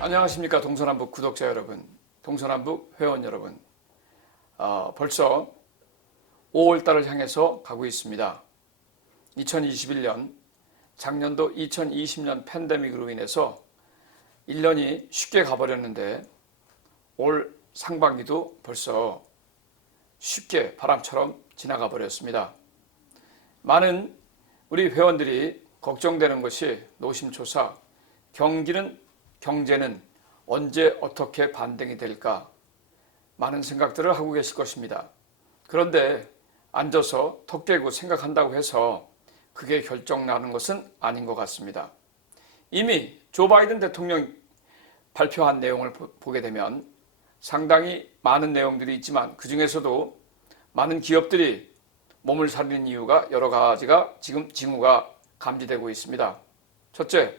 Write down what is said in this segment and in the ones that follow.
안녕하십니까 동서남북 구독자 여러분, 동서남북 회원 여러분. 벌써 5월달을 향해서 가고 있습니다. 2021년, 작년도 2020년 팬데믹으로 인해서 1년이 쉽게 가버렸는데 올 상반기도 벌써 쉽게 바람처럼 지나가 버렸습니다. 많은 우리 회원들이 걱정되는 것이 노심초사, 경제는 언제 어떻게 반등이 될까, 많은 생각들을 하고 계실 것입니다. 그런데 앉아서 턱 깨고 생각한다고 해서 그게 결정나는 것은 아닌 것 같습니다. 이미 조 바이든 대통령 발표한 내용을 보게 되면 상당히 많은 내용들이 있지만 그 중에서도 많은 기업들이 몸을 사리는 이유가 여러 가지가 지금 징후가 감지되고 있습니다. 첫째,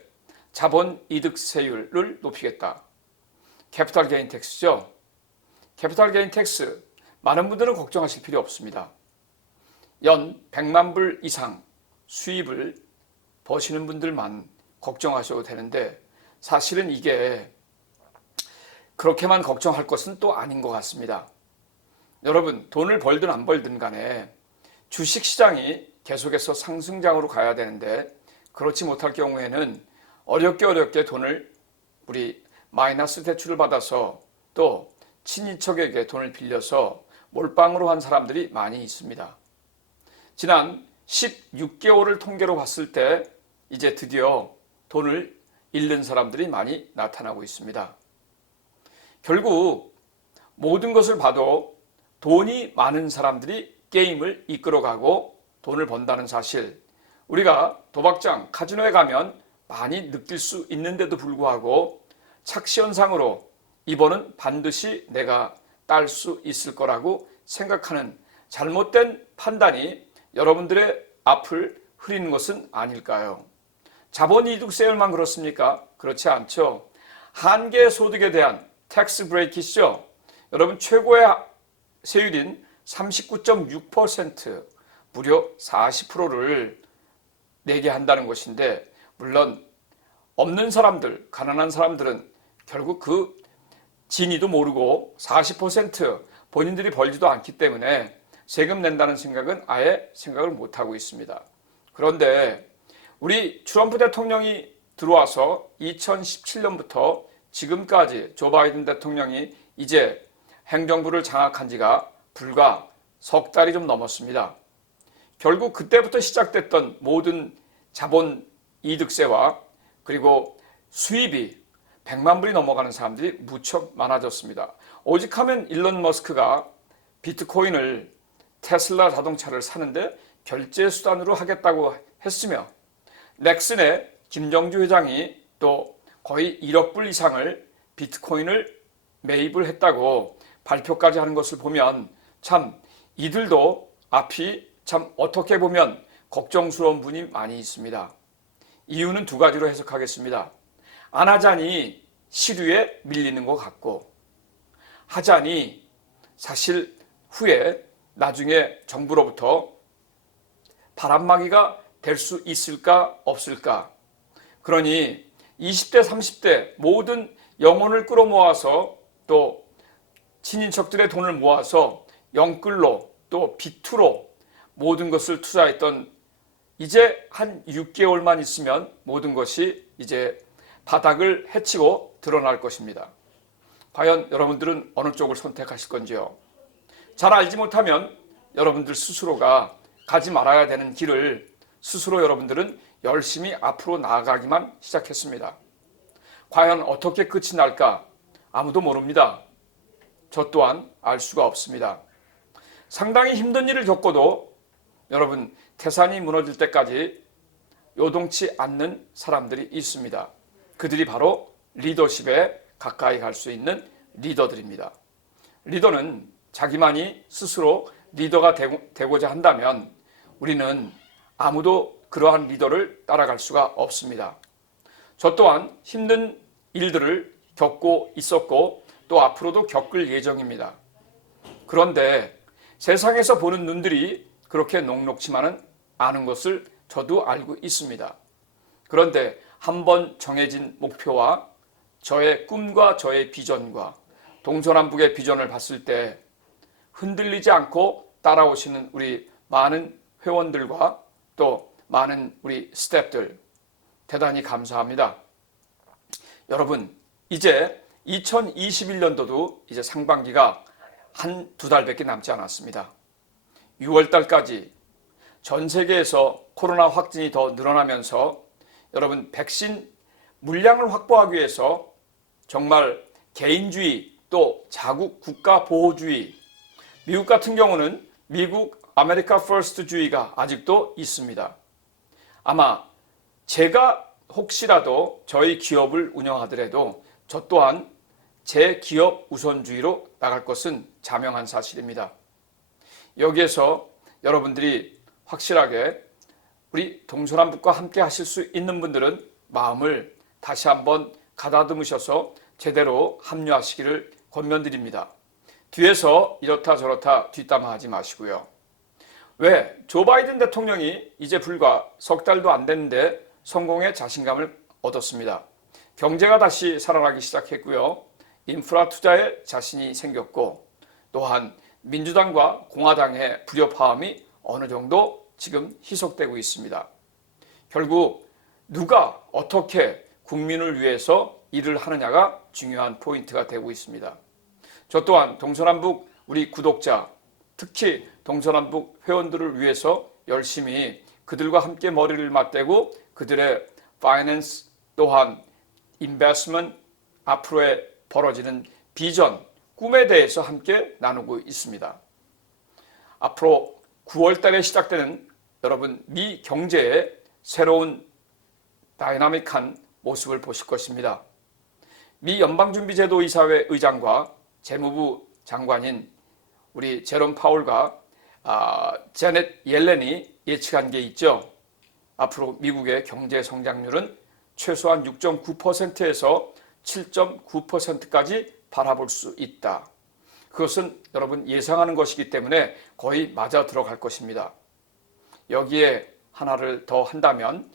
자본이득세율을 높이겠다. 캐피탈 게인 텍스죠. 캐피탈 게인 텍스, 많은 분들은 걱정하실 필요 없습니다. 연 100만 불 이상 수입을 버시는 분들만 걱정하셔도 되는데 사실은 이게 그렇게만 걱정할 것은 또 아닌 것 같습니다. 여러분, 돈을 벌든 안 벌든 간에 주식시장이 계속해서 상승장으로 가야 되는데 그렇지 못할 경우에는 어렵게 돈을 우리 마이너스 대출을 받아서 또 친인척에게 돈을 빌려서 몰빵으로 한 사람들이 많이 있습니다. 지난 16개월을 통계로 봤을 때 이제 드디어 돈을 잃는 사람들이 많이 나타나고 있습니다. 결국 모든 것을 봐도 돈이 많은 사람들이 게임을 이끌어가고 돈을 번다는 사실, 우리가 도박장, 카지노에 가면 많이 느낄 수 있는데도 불구하고 착시현상으로 이번은 반드시 내가 딸 수 있을 거라고 생각하는 잘못된 판단이 여러분들의 앞을 흐리는 것은 아닐까요? 자본이득세율만 그렇습니까? 그렇지 않죠. 한계소득에 대한 텍스 브레이크죠. 여러분, 최고의 세율인 39.6%, 무려 40%를 내게 한다는 것인데, 물론 없는 사람들, 가난한 사람들은 결국 그 진위도 모르고 40% 본인들이 벌지도 않기 때문에 세금 낸다는 생각은 아예 생각을 못하고 있습니다. 그런데 우리 트럼프 대통령이 들어와서 2017년부터 지금까지 조 바이든 대통령이 이제 행정부를 장악한 지가 불과 석 달이 좀 넘었습니다. 결국 그때부터 시작됐던 모든 자본이득세와 그리고 수입이 100만 불이 넘어가는 사람들이 무척 많아졌습니다. 오직하면 일론 머스크가 비트코인을 테슬라 자동차를 사는데 결제 수단으로 하겠다고 했으며, 넥슨의 김정주 회장이 또 거의 1억 불 이상을 비트코인을 매입을 했다고 발표까지 하는 것을 보면 참 이들도 앞이 참 어떻게 보면 걱정스러운 분이 많이 있습니다. 이유는 두 가지로 해석하겠습니다. 안 하자니 시류에 밀리는 것 같고, 하자니 사실 후에 나중에 정부로부터 바람막이가 될 수 있을까 없을까. 그러니 20대 30대 모든 영혼을 끌어모아서 또 친인척들의 돈을 모아서 영끌로 또 비투로 모든 것을 투자했던, 이제 한 6개월만 있으면 모든 것이 이제 바닥을 헤치고 드러날 것입니다. 과연 여러분들은 어느 쪽을 선택하실 건지요? 잘 알지 못하면 여러분들 스스로가 가지 말아야 되는 길을 스스로 여러분들은 열심히 앞으로 나아가기만 시작했습니다. 과연 어떻게 끝이 날까? 아무도 모릅니다. 저 또한 알 수가 없습니다. 상당히 힘든 일을 겪고도 여러분, 태산이 무너질 때까지 요동치 않는 사람들이 있습니다. 그들이 바로 리더십에 가까이 갈 수 있는 리더들입니다. 리더는 자기만이 스스로 리더가 되고자 한다면 우리는 아무도 그러한 리더를 따라갈 수가 없습니다. 저 또한 힘든 일들을 겪고 있었고 또 앞으로도 겪을 예정입니다. 그런데 세상에서 보는 눈들이 그렇게 녹록지만은 않은 것을 저도 알고 있습니다. 그런데 한번 정해진 목표와 저의 꿈과 저의 비전과 동서남북의 비전을 봤을 때 흔들리지 않고 따라오시는 우리 많은 회원들과 또 많은 우리 스태프들 대단히 감사합니다. 여러분, 이제 2021년도도 이제 상반기가 한 두 달밖에 남지 않았습니다. 6월 달까지 전 세계에서 코로나 확진이 더 늘어나면서 여러분 백신 물량을 확보하기 위해서 정말 개인주의 또 자국 국가 보호주의, 미국 같은 경우는 미국 아메리카 퍼스트주의가 아직도 있습니다. 아마 제가 혹시라도 저희 기업을 운영하더라도 저 또한 제 기업 우선주의로 나갈 것은 자명한 사실입니다. 여기에서 여러분들이 확실하게 우리 동서남북과 함께 하실 수 있는 분들은 마음을 다시 한번 가다듬으셔서 제대로 합류하시기를 권면드립니다. 뒤에서 이렇다 저렇다 뒷담화하지 마시고요. 왜? 조 바이든 대통령이 이제 불과 석 달도 안 됐는데 성공의 자신감을 얻었습니다. 경제가 다시 살아나기 시작했고요. 인프라 투자에 자신이 생겼고 또한 민주당과 공화당의 불협화음이 어느 정도 지금 희석되고 있습니다. 결국 누가 어떻게 국민을 위해서 일을 하느냐가 중요한 포인트가 되고 있습니다. 저 또한 동서남북 우리 구독자, 특히 동서남북 회원들을 위해서 열심히 그들과 함께 머리를 맞대고 그들의 파이낸스 또한 인베스트먼트 앞으로의 벌어지는 비전, 꿈에 대해서 함께 나누고 있습니다. 앞으로 9월 달에 시작되는 여러분 미 경제의 새로운 다이나믹한 모습을 보실 것입니다. 미 연방준비제도 이사회 의장과 재무부 장관인 우리 제롬 파월과 제넷 옐렌이 예측한 게 있죠. 앞으로 미국의 경제 성장률은 최소한 6.9%에서 7.9%까지 바라볼 수 있다. 그것은 여러분 예상하는 것이기 때문에 거의 맞아 들어갈 것입니다. 여기에 하나를 더 한다면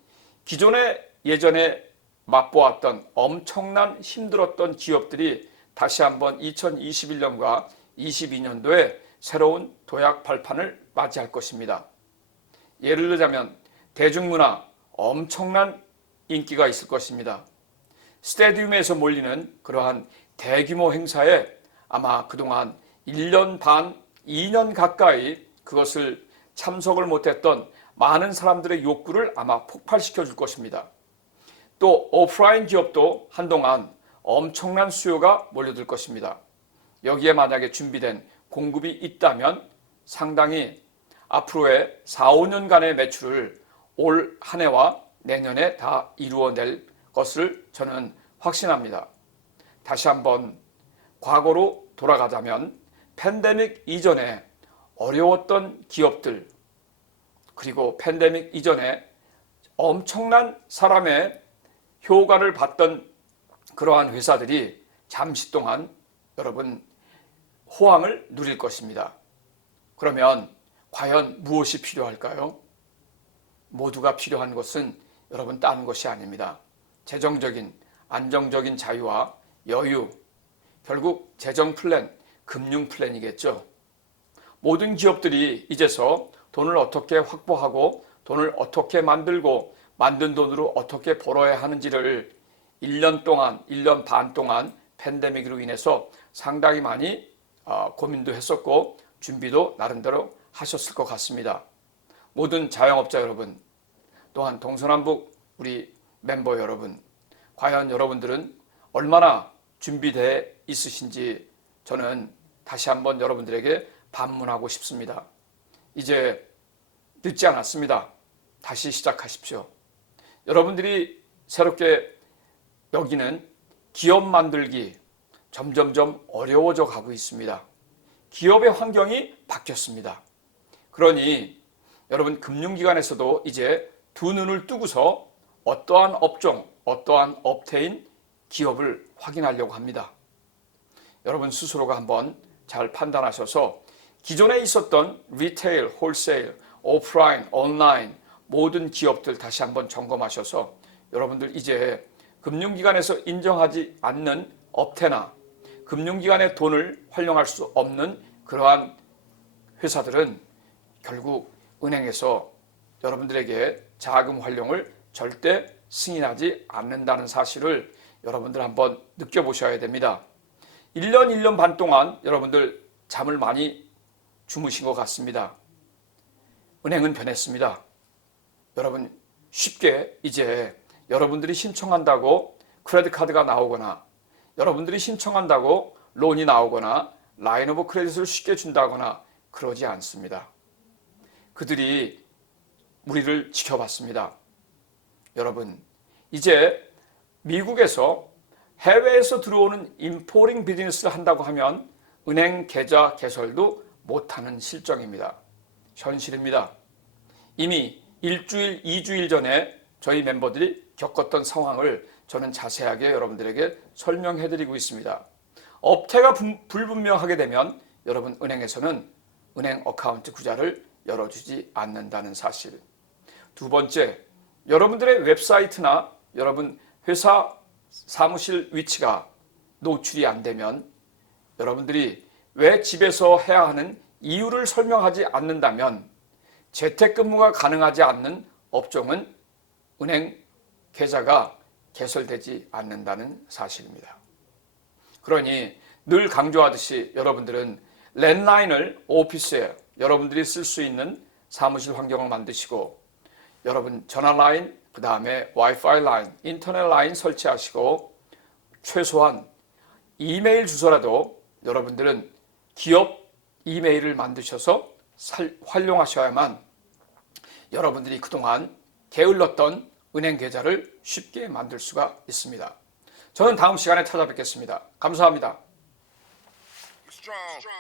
기존에 예전에 맛보았던 엄청난 힘들었던 기업들이 다시 한번 2021년과 22년도에 새로운 도약 발판을 맞이할 것입니다. 예를 들자면 대중문화 엄청난 인기가 있을 것입니다. 스테디움에서 몰리는 그러한 대규모 행사에 아마 그동안 1년 반, 2년 가까이 그것을 참석을 못했던 많은 사람들의 욕구를 아마 폭발시켜 줄 것입니다. 또 오프라인 기업도 한동안 엄청난 수요가 몰려들 것입니다. 여기에 만약에 준비된 공급이 있다면 상당히 앞으로의 4, 5년간의 매출을 올 한 해와 내년에 다 이루어낼 것을 저는 확신합니다. 다시 한번 과거로 돌아가자면 팬데믹 이전에 어려웠던 기업들 그리고 팬데믹 이전에 엄청난 사람의 효과를 봤던 그러한 회사들이 잠시 동안 여러분 호황을 누릴 것입니다. 그러면 과연 무엇이 필요할까요? 모두가 필요한 것은 여러분 다른 것이 아닙니다. 재정적인 안정적인 자유와 여유, 결국 재정 플랜, 금융 플랜이겠죠. 모든 기업들이 이제서 돈을 어떻게 확보하고 돈을 어떻게 만들고 만든 돈으로 어떻게 벌어야 하는지를 1년 동안, 1년 반 동안 팬데믹으로 인해서 상당히 많이 고민도 했었고 준비도 나름대로 하셨을 것 같습니다. 모든 자영업자 여러분, 또한 동서남북 우리 멤버 여러분, 과연 여러분들은 얼마나 준비되어 있으신지 저는 다시 한번 여러분들에게 반문하고 싶습니다. 이제 늦지 않았습니다. 다시 시작하십시오. 여러분들이 새롭게 여기는 기업 만들기 점점점 어려워져 가고 있습니다. 기업의 환경이 바뀌었습니다. 그러니 여러분 금융기관에서도 이제 두 눈을 뜨고서 어떠한 업종, 어떠한 업태인 기업을 확인하려고 합니다. 여러분 스스로가 한번 잘 판단하셔서 기존에 있었던 리테일, 홀세일, 오프라인, 온라인 모든 기업들 다시 한번 점검하셔서 여러분들 이제 금융기관에서 인정하지 않는 업태나 금융기관의 돈을 활용할 수 없는 그러한 회사들은 결국 은행에서 여러분들에게 자금 활용을 절대 승인하지 않는다는 사실을 여러분들 한번 느껴보셔야 됩니다. 1년 반 동안 여러분들 잠을 많이 주무신 것 같습니다. 은행은 변했습니다. 여러분 쉽게 이제 여러분들이 신청한다고 크레딧 카드가 나오거나 여러분들이 신청한다고 론이 나오거나 라인 오브 크레딧을 쉽게 준다거나 그러지 않습니다. 그들이 우리를 지켜봤습니다. 여러분 이제 미국에서 해외에서 들어오는 임포링 비즈니스를 한다고 하면 은행 계좌 개설도 못하는 실정입니다. 현실입니다. 이미 일주일, 2주일 전에 저희 멤버들이 겪었던 상황을 저는 자세하게 여러분들에게 설명해드리고 있습니다. 업태가 불분명하게 되면 여러분 은행에서는 은행 어카운트 구자를 열어주지 않는다는 사실. 두 번째, 여러분들의 웹사이트나 여러분 회사 사무실 위치가 노출이 안 되면 여러분들이 왜 집에서 해야 하는 이유를 설명하지 않는다면 재택근무가 가능하지 않는 업종은 은행 계좌가 개설되지 않는다는 사실입니다. 그러니 늘 강조하듯이 여러분들은 랜라인을 오피스에 여러분들이 쓸 수 있는 사무실 환경을 만드시고 여러분 전화 라인, 그 다음에 와이파이 라인, 인터넷 라인 설치하시고 최소한 이메일 주소라도 여러분들은 기업 이메일을 만드셔서 활용하셔야만 여러분들이 그동안 게을렀던 은행 계좌를 쉽게 만들 수가 있습니다. 저는 다음 시간에 찾아뵙겠습니다. 감사합니다. Strong.